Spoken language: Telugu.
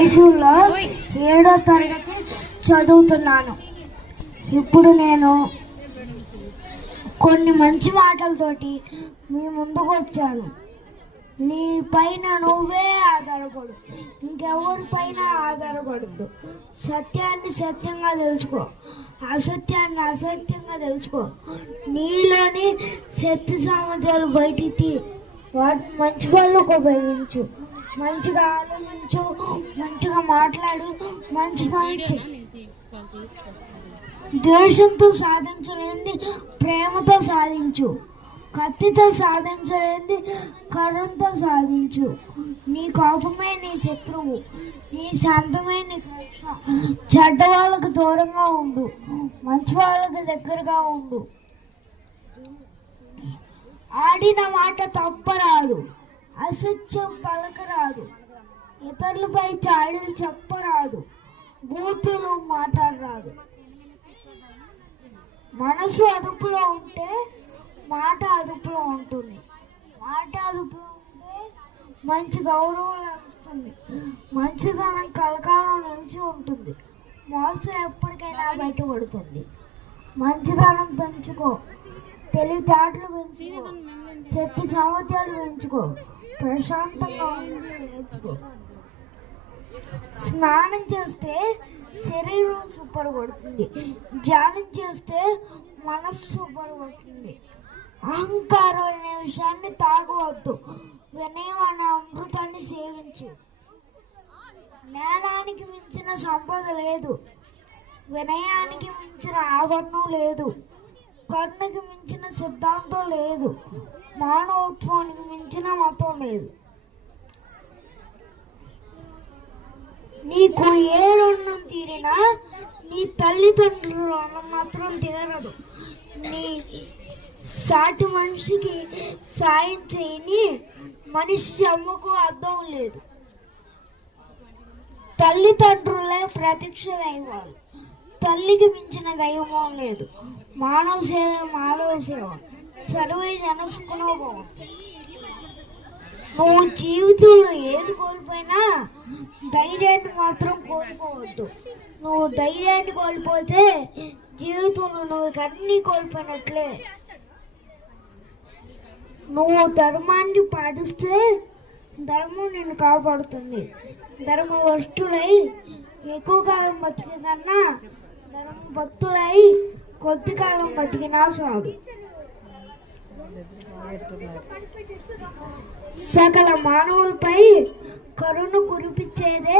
మైసూర్లో ఏడో తరగతి చదువుతున్నాను. ఇప్పుడు నేను కొన్ని మంచి మాటలతోటి మీ ముందుకు వచ్చాను. నీ పైన నువ్వే ఆధారపడు. ఇంకెవరి పైన ఆధారపడద్దు. సత్యాన్ని సత్యంగా తెలుసుకో. అసత్యాన్ని అసత్యంగా తెలుసుకో. నీలోని శక్తి సామర్థ్యాలు బయటికి తీ. వాటిని మంచి పనులకు ఉపయోగించు. మంచిగా ఆలోచించు మంచిగా మాట్లాడు మంచి పని చెయ్యి ద్వేషంతో సాధించలేనిది ప్రేమతో సాధించు కత్తితో సాధించలేనిది కరుణతో సాధించు. నీ కోపమే నీ శత్రువు నీ శాంతమే నీ చెడ్డ వాళ్ళకు దూరంగా ఉండు మంచి వాళ్ళకి దగ్గరగా ఉండు. ఆడిన మాట తప్పరాదు. అసత్యం పలకరాదు. ఇతరులపై చాడీలు చెప్పరాదు. బూతులు మాట్లాడరాదు. మనసు అదుపులో ఉంటే మాట అదుపులో ఉంటుంది. మాట అదుపులో ఉంటే మంచి గౌరవం లభిస్తుంది. మంచిదనం కలకాలం నిలిచి ఉంటుంది. మోసం ఎప్పటికైనా బయటపడుతుంది. మంచిదనం పెంచుకో. తెలివితేటలు పెంచుకో. శక్తి సామర్థ్యాలు పెంచుకో. ప్రశాంతంగా నేర్చుకో స్నానం చేస్తే శరీరం శుభ్రపడుతుంది ధ్యానం చేస్తే మనస్సు శుభ్రపడుతుంది అహంకారం అనే విషయాన్ని తాగవద్దు. వినయం అనే అమృతాన్ని సేవించు. జ్ఞానానికి మించిన సంపద లేదు. వినయానికి మించిన ఆభరణం లేదు. కన్నుకి మించిన సిద్ధాంతం లేదు. మానవత్వానికి మించిన మతం లేదు. నీకు ఏ రుణం తీరినా నీ తల్లిదండ్రుల రుణం మాత్రం తీరదు నీ సాటి మనిషికి సాయం చేయని మనిషి జమ్మకు అర్థం లేదు. తల్లిదండ్రులే ప్రత్యక్ష దైవాలు తల్లికి మించిన దైవం లేదు. మానవ సేవ మానవ సేవ. సర్వే జనసుకునో బాగుంది నువ్వు జీవితంలో ఏది కోల్పోయినా ధైర్యాన్ని మాత్రం కోల్పోవద్దు. నువ్వు ధైర్యాన్ని కోల్పోతే జీవితంలో నువ్వు ఇక అన్నీ కోల్పోయినట్లే. నువ్వు ధర్మాన్ని పాటిస్తే ధర్మం నిన్ను కాపాడుతుంది. ధర్మ వస్తుడై ఎక్కువ కాలం బతికే కన్నా ధర్మ భక్తులై కొద్ది కాలం బతికినా చాలు. సకల మానవులపై కరుణ కురిపించేదే